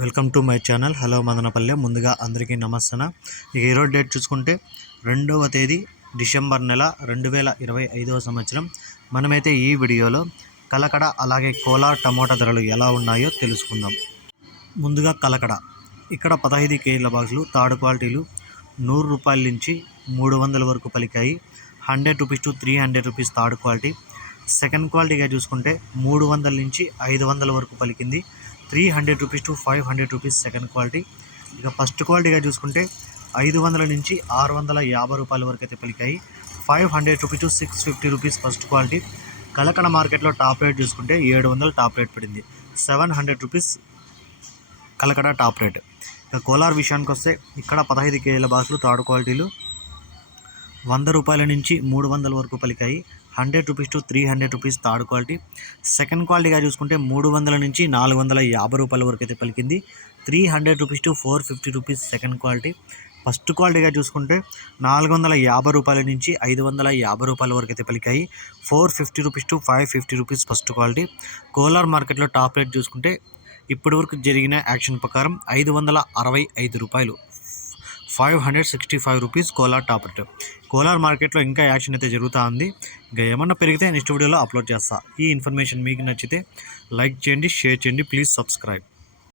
Welcome to my channel. Hello Madanapalle. ముందుగా అందరికీ నమస్తన ఇక ఈరోజు డేట్ చూసుకుంటే రెండవ తేదీ డిసెంబర్ నెల రెండు వేల ఇరవై ఐదవ సంవత్సరం. మనమైతే ఈ వీడియోలో కలకడ అలాగే కోలా టమోటా ధరలు ఎలా ఉన్నాయో తెలుసుకుందాం. ముందుగా కలకడ. ఇక్కడ పదహైదు కేజీల బాక్సులు థర్డ్ క్వాలిటీలు నూరు రూపాయల నుంచి మూడు వందల వరకు పలికాయి. Hundred rupees to three hundred rupees third quality. Second క్వాలిటీగా చూసుకుంటే మూడు వందల నుంచి ఐదు వందల వరకు పలికింది. Three hundred rupees to five hundred rupees second quality ఇక ఫస్ట్ క్వాలిటీగా చూసుకుంటే ఐదు వందల నుంచి ఆరు వందల యాభై రూపాయల వరకు అయితే పలికాయి. Five hundred rupees to six fifty rupees first quality Kalakada మార్కెట్లో టాప్ రేట్ చూసుకుంటే ఏడు వందలు టాప్ రేట్ పడింది. Seven hundred rupees Kalakada top rate ఇక కోలార్ విషయానికి వస్తే ఇక్కడ పదహైదు కేజీల బాక్సులు థర్డ్ క్వాలిటీలు వంద రూపాయల నుంచి మూడు వందల వరకు పలికాయి. Hundred rupees to three hundred rupees third quality. Second క్వాలిటీగా చూసుకుంటే మూడు వందల నుంచి నాలుగు వందల యాభై రూపాయల వరకు అయితే పలికింది. Three hundred rupees to four fifty rupees second quality. First క్వాలిటీగా చూసుకుంటే నాలుగు వందల యాభై రూపాయల నుంచి ఐదు వందల యాభై రూపాయల వరకు అయితే పలికాయి. Four fifty rupees to five fifty rupees first quality. Kolar మార్కెట్లో టాప్ రేట్ చూసుకుంటే ఇప్పటివరకు జరిగిన యాక్షన్ ప్రకారం ఐదు వందల అరవై ఐదు రూపాయలు. Five hundred sixty five rupees Kolar top rate Kolar మార్కెట్లో ఇంకా యాక్షన్ అయితే జరుగుతూ ఉంది ఇంకా ఏమన్నా పెరిగితే నెక్స్ట్ వీడియోలో అప్లోడ్ చేస్తా. ఈ ఇన్ఫర్మేషన్ మీకు నచ్చితే లైక్ చేయండి షేర్ చేయండి. Please subscribe.